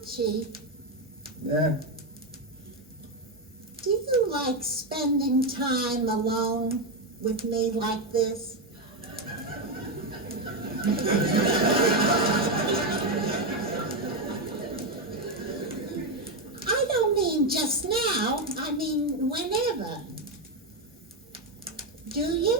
Archie. Yeah? Do you like spending time alone with me like this? I don't mean just now. I mean whenever. Do you?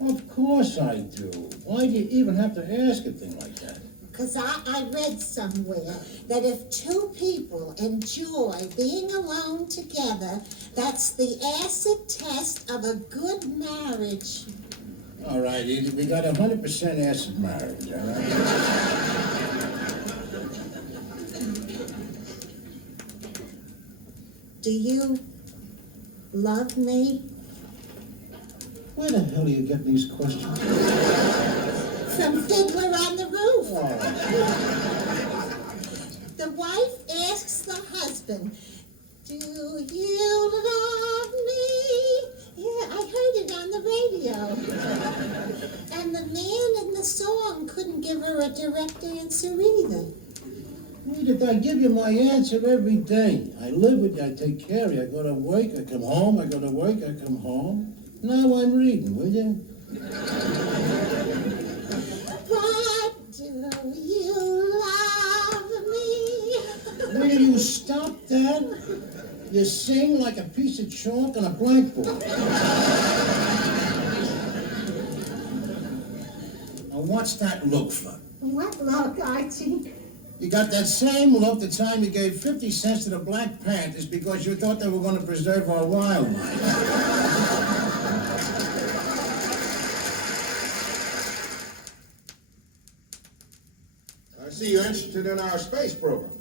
Of course I do. Why do you even have to ask a thing like that? Because I read somewhere that if two people enjoy being alone together, that's the acid test of a good marriage. All right, Edie, we got 100% acid marriage, all right? Do you love me? Where the hell are you getting these questions? From Fiddler on the Roof. Oh. The wife asks the husband, do you love me? Yeah, I heard it on the radio. And the man in the song couldn't give her a direct answer either. Edith, I give you my answer every day. I live with you, I take care of you. I go to work, I come home, I go to work, I come home. Now I'm reading, will you? What do you love me? Will you stop that? You sing like a piece of chalk on a blackboard. Now what's that look for? What look, Archie? You got that same look the time you gave 50 cents to the Black Panthers because you thought they were going to preserve our wildlife. I see you're interested in our space program.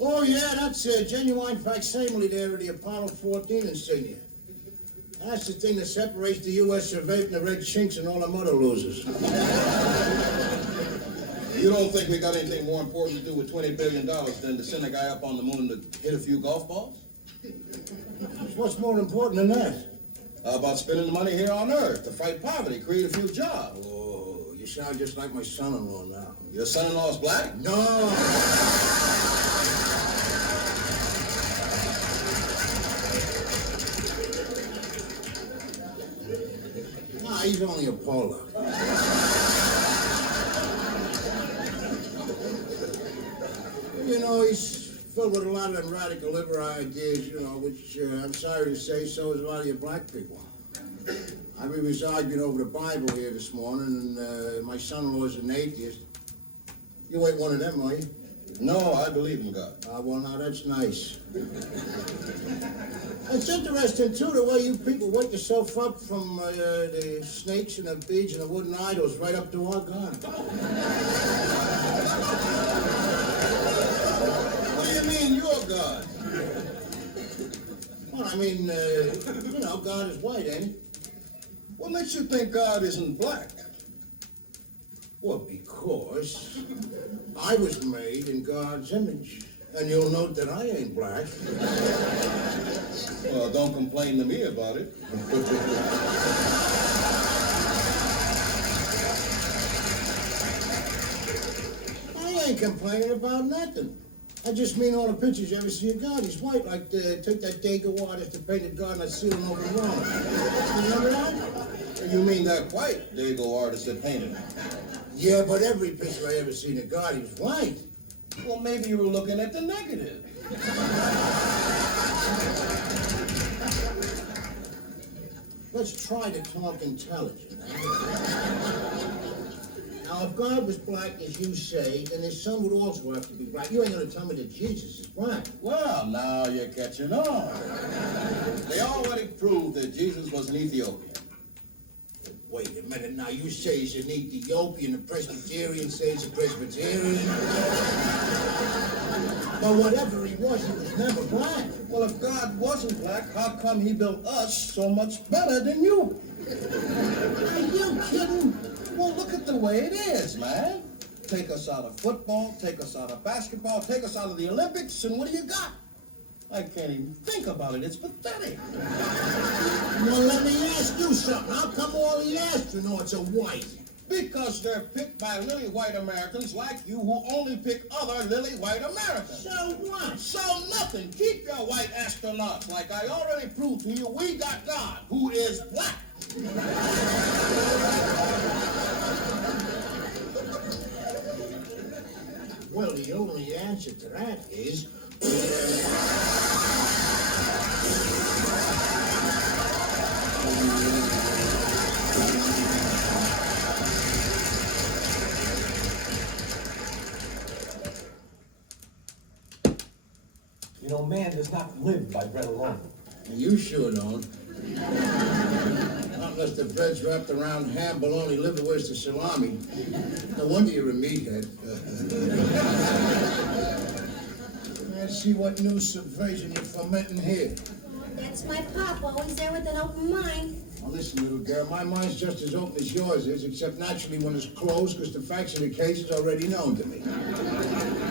Oh, yeah, that's a genuine facsimile there of the Apollo 14 insignia. That's the thing that separates the U.S. survey from the red chinks and all them other losers. You don't think we got anything more important to do with $20 billion than to send a guy up on the moon to hit a few golf balls? What's more important than that? How about spending the money here on Earth to fight poverty, create a few jobs? Oh, you sound just like my son-in-law now. Your son-in-law's black? No! Nah, he's only a Polo. You know, he's filled with a lot of them radical liberal ideas, you know, which, I'm sorry to say, so is a lot of you black people. We was arguing over the Bible here this morning, and my son-in-law's an atheist. You ain't one of them, are you? No, I believe in God. Well, now, that's nice. It's interesting, too, the way you people wake yourself up from the snakes and the beads and the wooden idols right up to our God. What do you mean, you're God? Well, I mean, you know, God is white, ain't he? What makes you think God isn't black? Well, because I was made in God's image. And you'll note that I ain't black. Well, don't complain to me about it. I ain't complaining about nothing. I just mean all the pictures you ever see of God. He's white, like take that Dago artist that painted God and that ceiling over Rome. You remember that? You mean that white Dago artist that painted him? Yeah, but every picture I ever seen of God, he was white. Well, maybe you were looking at the negative. Let's try to talk intelligent. Now, if God was black, as you say, then his son would also have to be black. You ain't going to tell me that Jesus is black. Well, now you're catching on. They already proved that Jesus was an Ethiopian. Wait a minute, now you say he's an Ethiopian, the Presbyterians say he's a Presbyterian. But whatever he was never black. Well, if God wasn't black, how come he built us so much better than you? Are you kidding? Well, look at the way it is, man. Take us out of football, take us out of basketball, take us out of the Olympics, and what do you got? I can't even think about it. It's pathetic. Well, let me ask you something. How come all the astronauts are white? Because they're picked by lily white Americans like you who only pick other lily white Americans. So what? So nothing. Keep your white astronauts. Like I already proved to you, we got God, who is black. Well, the only answer to that is... You know, man does not live by bread alone. You sure don't. Not unless the bread's wrapped around ham, bologna, liverwurst, or salami. No wonder you're a meathead. Let's see what new subversion you're fomenting here. That's my pop, always there with an open mind. Now listen, little girl, my mind's just as open as yours is, except naturally when it's closed, because the facts of the case is already known to me.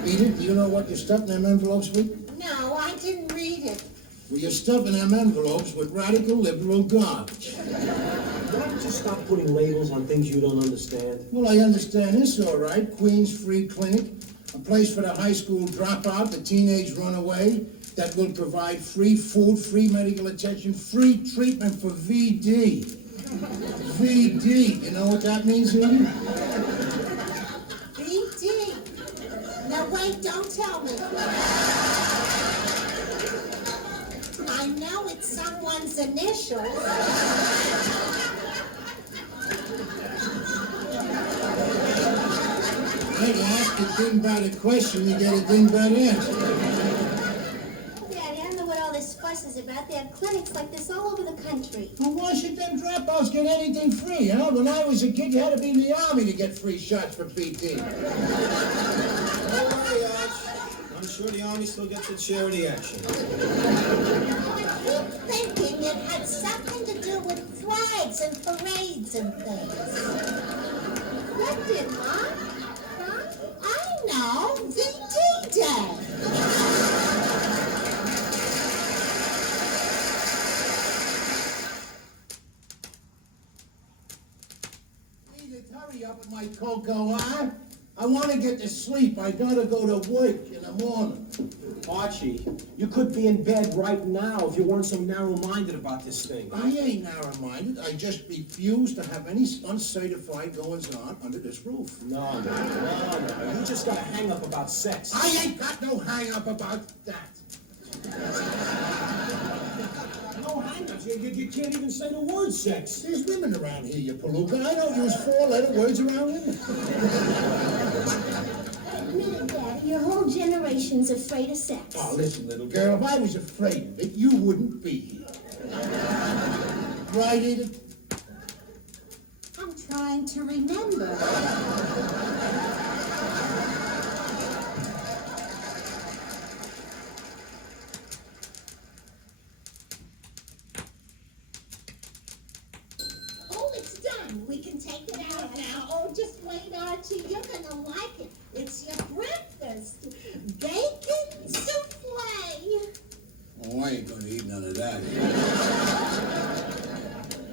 Edith, do you know what you stuffed in them envelopes with? No, I didn't read it. Well, you're stuffing them envelopes with radical liberal garbage. Why don't you stop putting labels on things you don't understand? Well, I understand this, all right. Queens Free Clinic, a place for the high school dropout, the teenage runaway, that will provide free food, free medical attention, free treatment for VD. VD, you know what that means, Edie? BD. No, wait, don't tell me. I know it's someone's initials. Hey, you ask a dingbat a question, you get a dingbat answer. Daddy, I don't know what all this fuss is about. They have clinics like this all over the country. Well, why should them dropouts get anything free, huh? When I was a kid, you had to be in the army to get free shots for PT. Don't worry, Arch. I'm sure the Army still gets its share of the action. I keep thinking it had something to do with flags and parades and things. What did, Mom? Huh? I know, VD Day. Edith, hurry up with my cocoa, huh? I want to get to sleep. I gotta go to work in the morning. Archie, you could be in bed right now if you weren't so narrow-minded about this thing. I ain't narrow-minded. I just refuse to have any uncertified goings-on under this roof. No. You just got a hang-up about sex. I ain't got no hang-up about that. No hang-ups. You can't even say the word sex. There's women around here, you palooka. I don't use four-letter words around women. Admit it, Daddy, your whole generation's afraid of sex. Oh, listen, little girl, if I was afraid of it, you wouldn't be here. Right, Edith? I'm trying to remember. Oh, it's done. We can take it out now. Oh, just wait, Archie. You're gonna like it. It's your breakfast. Bacon souffle. Oh, I ain't gonna eat none of that.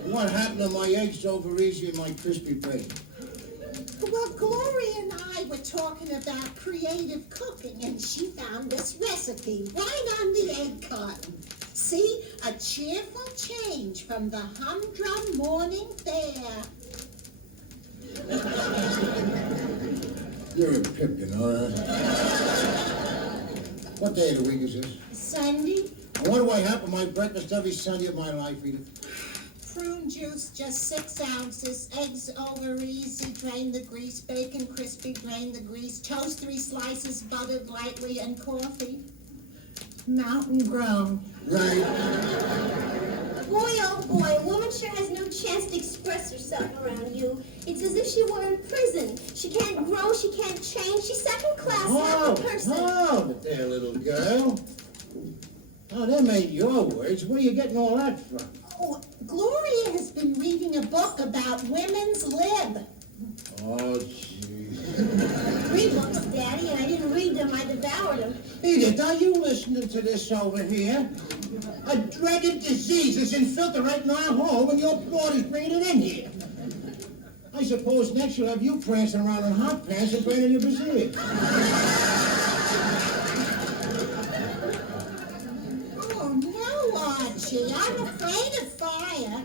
What happened to my eggs over easy and my crispy bacon? Well, Gloria and I were talking about creative cooking, and she found this recipe right on the egg carton. See, a cheerful change from the humdrum morning fare. You're a pip, you know that? What day of the week is this? Sunday, And what do I have for my breakfast every Sunday of my life, Edith? prune juice, just 6 ounces, eggs over easy, drain the grease, bacon crispy, drain the grease, toast 3 slices, buttered lightly, and coffee. Mountain grown. Right. Boy, oh boy, a woman sure has no chance to express herself around you. It's as if she were in prison. She can't grow, she can't change. She's second class, half a person. Hold it there, little girl. Oh, them ain't your words. Where are you getting all that from? Oh, Gloria has been reading a book about women's lib. Oh, jeez. 3 books, Daddy, and I didn't read them, I devoured them. Edith, are you listening to this over here? A dreaded disease is infiltrating our home, and your blood is bringing it in here. I I suppose next you'll have you prancing around in hot pants and burning your brassiere. Oh, no, Archie. I'm afraid of fire.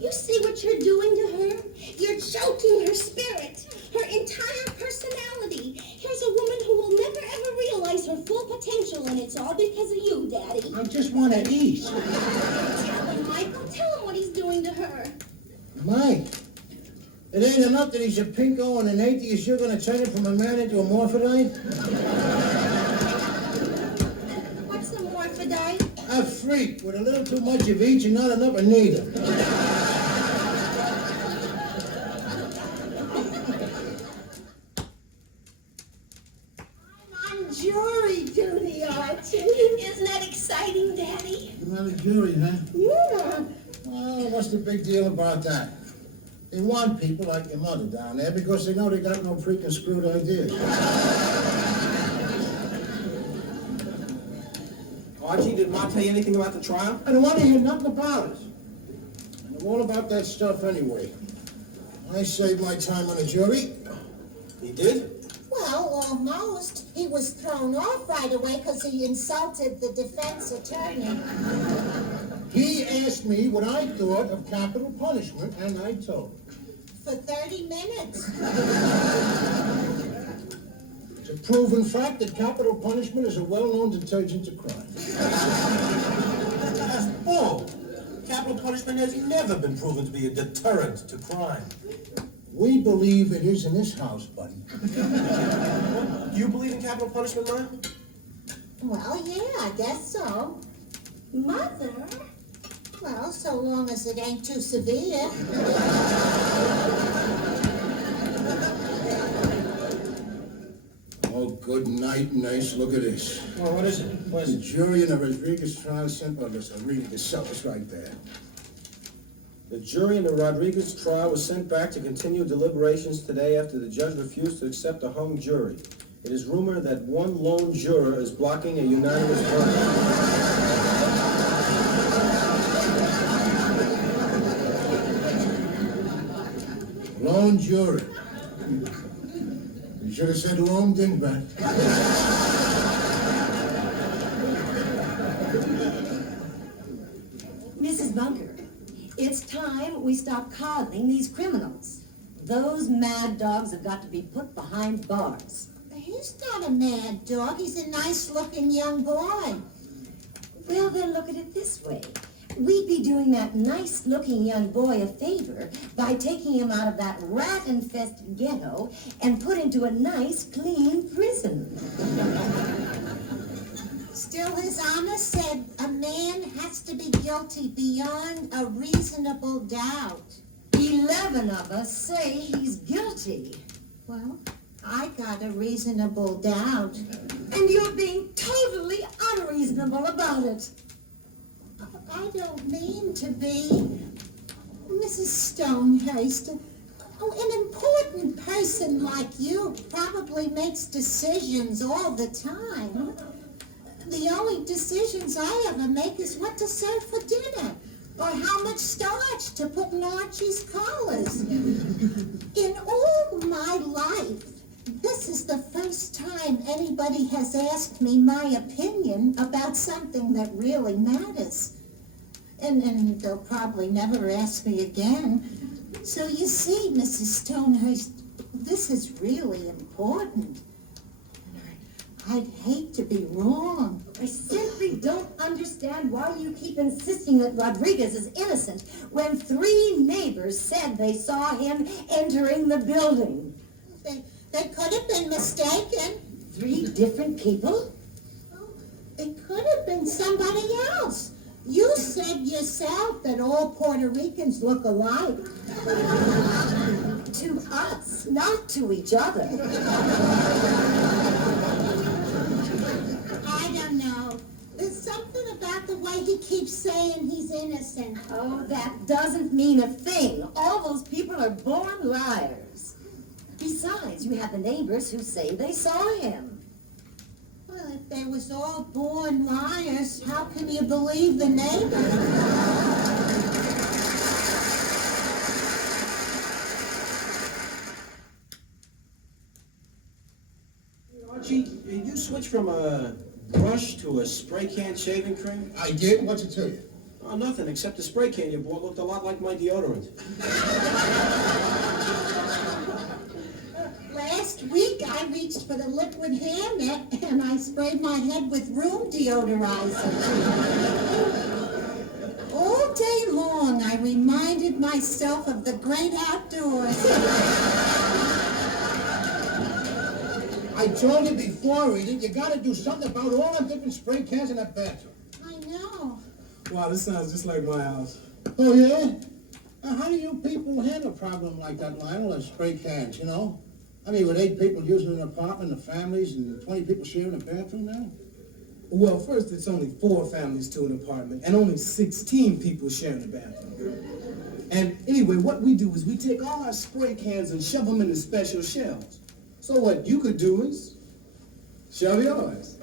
You see what you're doing to her? You're choking her spirit, her entire personality. Here's a woman who will never ever realize her full potential, and it's all because of you, Daddy. I just want to eat. Tell him, Michael. Tell him what he's doing to her. Mike, it ain't enough that he's a pinko and an atheist. You're going to turn him from a man into a morphodite? What's a morphodite? A freak with a little too much of each and not enough of neither. I'm on jury duty, Archie. Isn't that exciting, Daddy? You're on the jury, huh? Yeah. Well, what's the big deal about that? They want people like your mother down there because they know they got no freaking screwed ideas. Archie, did Ma tell you anything about the trial? I don't want to hear nothing about it. I know all about that stuff anyway. I saved my time on the jury. He did? Well, almost. He was thrown off right away because he insulted the defense attorney. He asked me what I thought of capital punishment, and I told him. For 30 minutes. It's a proven fact that capital punishment is a well-known detergent to crime. That's bull. Capital punishment has never been proven to be a deterrent to crime. We believe it is in this house, buddy. Do you believe in capital punishment, Ma? Well, yeah, I guess so. Mother? Well, so long as it ain't too severe. Oh, good night, nice. Look at this. Well, what is it? What The is it? jury in the Rodriguez trial sent by this. I'll read it yourself. It's right there. The jury in the Rodriguez trial was sent back to continue deliberations today after the judge refused to accept a hung jury. It is rumored that one lone juror is blocking a unanimous verdict. Lone jury. You should have said lone dingbat. Mrs. Bunker, it's time we stop coddling these criminals. Those mad dogs have got to be put behind bars. He's not a mad dog. He's a nice-looking young boy. Well, then look at it this way. We'd be doing that nice-looking young boy a favor by taking him out of that rat-infested ghetto and put into a nice, clean prison. Still, His Honor said a man has to be guilty beyond a reasonable doubt. 11 of us say he's guilty. Well, I got a reasonable doubt. And you're being totally unreasonable about it. I don't mean to be. Mrs. Stonehurst, an important person like you probably makes decisions all the time. The only decisions I ever make is what to serve for dinner, or how much starch to put in Archie's collars. In all my life, this is the first time anybody has asked me my opinion about something that really matters. And they'll probably never ask me again. So you see, Mrs. Stonehurst, this is really important. I'd hate to be wrong. I simply don't understand why you keep insisting that Rodriguez is innocent when 3 neighbors said they saw him entering the building. They could have been mistaken. 3 different people? It could have been somebody else. You said yourself that all Puerto Ricans look alike. To us, not to each other. I don't know. There's something about the way he keeps saying he's innocent. Oh, that doesn't mean a thing. All those people are born liars. Besides, you have the neighbors who say they saw him. Well, if they was all born liars, how can you believe the neighbors? Archie, you switched from a brush to a spray can shaving cream? I did? What's it to you? Oh, nothing, except the spray can you bought looked a lot like my deodorant. Last week, I reached for the liquid hair net and I sprayed my head with room deodorizer. All day long, I reminded myself of the great outdoors. I told you before, Edith, you gotta do something about all the different spray cans in that bathroom. I know. Wow, this sounds just like my house. Oh, yeah? How do you people handle a problem like that, Lionel, as spray cans, you know? I mean, with 8 people using an apartment, the families, and 20 people sharing a bathroom now? Well, first, it's only 4 families to an apartment, and only 16 people sharing a bathroom. And anyway, what we do is we take all our spray cans and shove them into special shells. So what you could do is shove yours.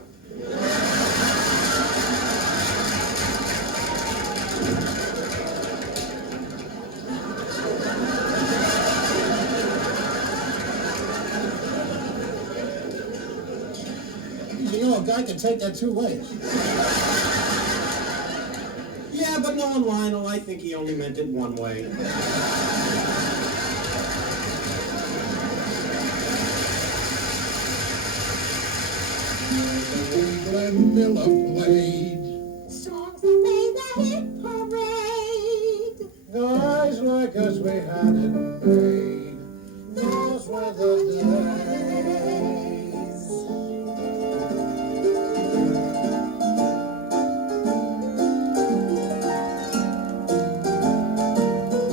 You know, a guy can take that 2 ways. Yeah, but knowing Lionel, I think he only meant it one way. England Miller played. Songs that made the hit parade. Guys like us, we had it made. Those were the days.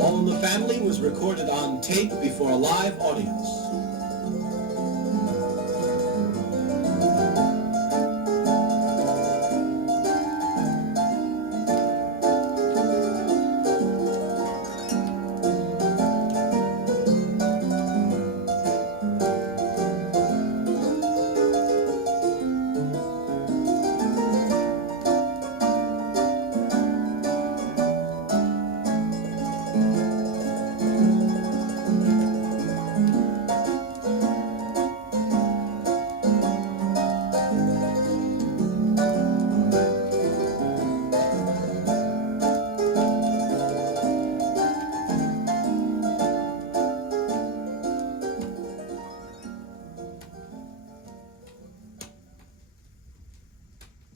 All in the Family was recorded on tape before a live audience.